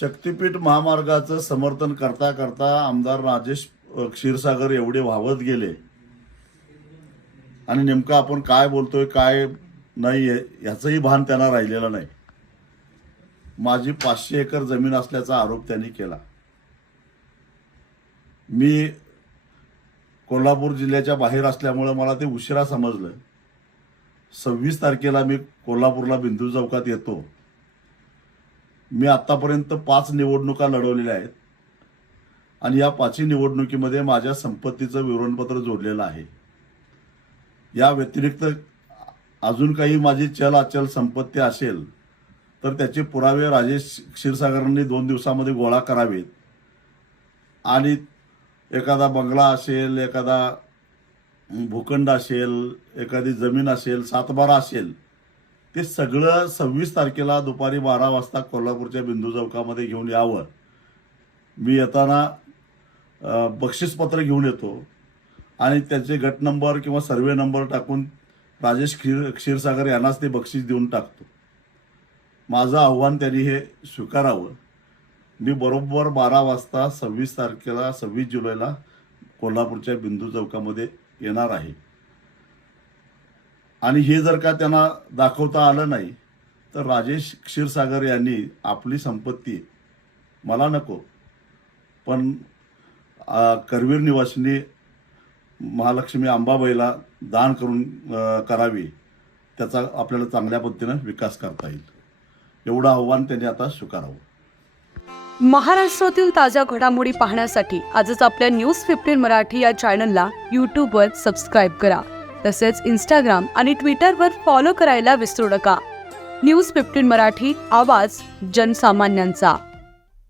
शक्तीपीठ महामार्गाचं समर्थन करता करता आमदार राजेश क्षीरसागर एवढे व्हावत गेले. आणि नेमकं आपण काय बोलतोय काय नाही आहे याचंही भान त्यांना राहिलेलं नाही. माझी पाचशे एकर जमीन असल्याचा आरोप त्यांनी केला. मी कोल्हापूर जिल्ह्याच्या बाहेर असल्यामुळं मला ते उशिरा समजलं. सव्वीस तारखेला मी कोल्हापूरला बिंदू चौकात येतो. मी आत्तापर्यंत पाच निवडणुका लढवलेल्या आहेत. आणि या पाचही निवडणुकीमध्ये माझ्या संपत्तीचं विवरणपत्र जोडलेलं आहे. या व्यतिरिक्त अजून काही माझी चल अचल संपत्ती असेल तर त्याचे पुरावे राजेश क्षीरसागरांनी दोन दिवसामध्ये गोळा करावेत. आणि एखादा बंगला असेल एखादा भूखंड असेल एखादी जमीन असेल सातबारा असेल ते सगळं सव्वीस तारखेला दुपारी बारा वाजता कोल्हापूरच्या बिंदू चौकामध्ये घेऊन यावं. मी येताना बक्षीसपत्र घेऊन येतो आणि त्याचे गट नंबर किंवा सर्वे नंबर टाकून राजेश क्षीर क्षीरसागर यांनाच ते बक्षीस देऊन टाकतो. माझं आव्हान त्यांनी हे स्वीकारावं. मी बरोबर बारा वाजता सव्वीस तारखेला सव्वीस जुलैला कोल्हापूरच्या बिंदू चौकामध्ये येणार आहे. आणि हे जर का त्यांना दाखवता आलं नाही तर राजेश क्षीरसागर यांनी आपली संपत्ती मला नको. पण करवीर निवासींनी महालक्ष्मी अंबाबाईला दान करून करावी त्याचा आपल्याला चांगल्या पद्धतीनं विकास करता येईल. एवढं आव्हान त्यांनी आता स्वीकारावं. महाराष्ट्रातील ताज्या घडामोडी पाहण्यासाठी आजच आपल्या न्यूज फिफ्टीन मराठी या चॅनलला यूट्यूबवर सबस्क्राईब करा. तसेच इंस्टाग्राम आणि ट्विटरवर फॉलो करायला विसरू नका. न्यूज फिफ्टीन मराठी आवाज जनसामान्यांचा.